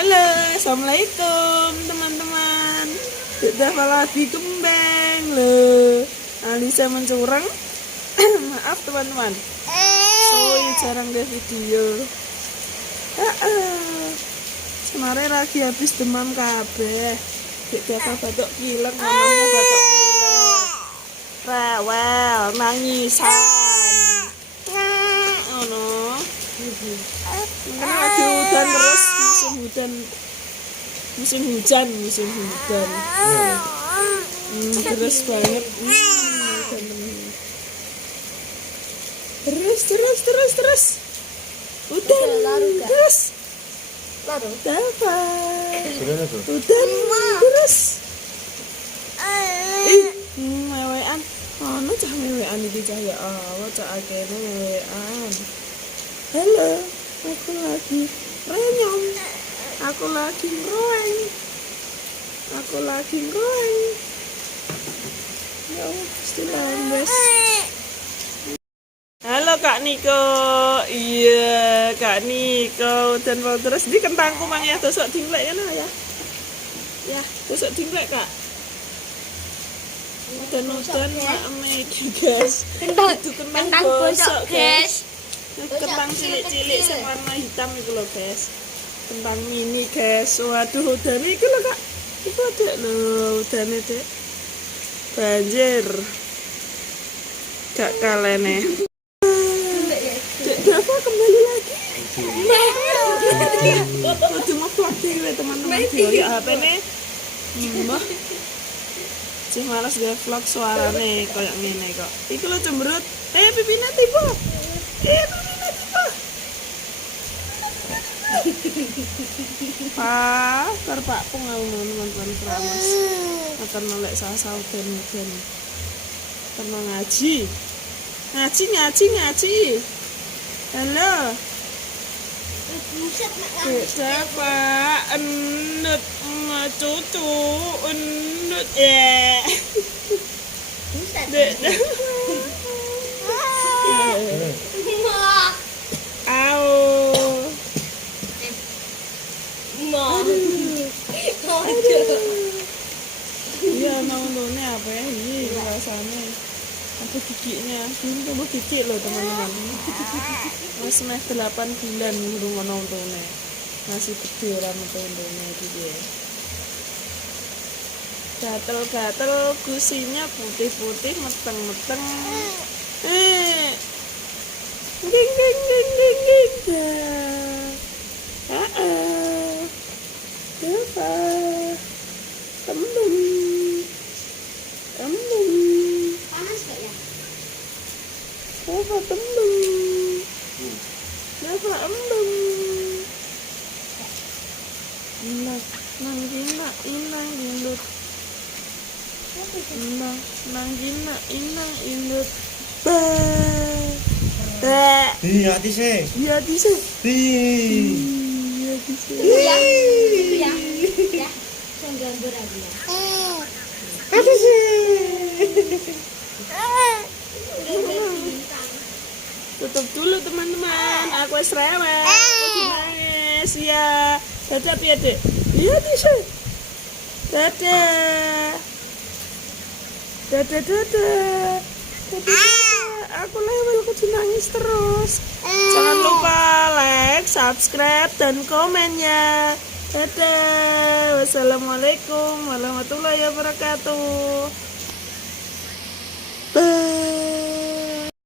Halo, assalamualaikum teman-teman. Sudah lagi kembang loh. Alisa mencurang. Maaf teman-teman. Soalnya jarang deh video. Kemarin lagi habis demam kabeh. Dek batuk pilek, namanya batuk pilek. Rewel, nangisan. Oh no. Karena lagi hujan terus, musim hujan terus banget. Terus udah terus udah terus mewean ono cah mewean iki cah ya Allah cah akene mewean. Halo, aku lagi renyong, aku lagi ngeroeng. Ya Allah, pasti lambes. Halo Kak Niko, iya Kak Niko, dan mau terus di kentangku mang ya tusuk dinglek ya, ya tusuk dinglek Kak. Dan iki guys, itu kentang bosok guys. Kentang cilik-cilik yang warna hitam itu loh guys, kentang mini guys. Waduh udan itu loh Kak, itu ada loh udan itu banjir gak kalene. Dek Dava kembali lagi. Udah mau vlog deh teman-teman, ya HP nih mbah sih malas gak vlog suarane kayak ngene kok. Iku lo cemberut, pipine tiba. Pak pun teman-teman Pramas akan melek sasa udan karena ngaji. Halo siapa enut cucu enut ya dek iya mau none apa ya ini rasanya apa giginya ini coba gigi loh teman-teman. Mas 8 bulan ngurung nontonnya masih gede orang nontonnya gitu ya. Gatel gusinya putih meteng geng Dava kembung panas gak ya? Dava kembung inang indut Iya tise. Itu ya yang gambar aja ya. Tutup dulu teman-teman, aku wis rewel, aku nangis ya. Dadah piye Dek? Iya tise. Dadah. Aku lewel, aku nangis terus. Jangan lupa like, subscribe, dan komennya. Dadah. Wassalamualaikum warahmatullahi wabarakatuh.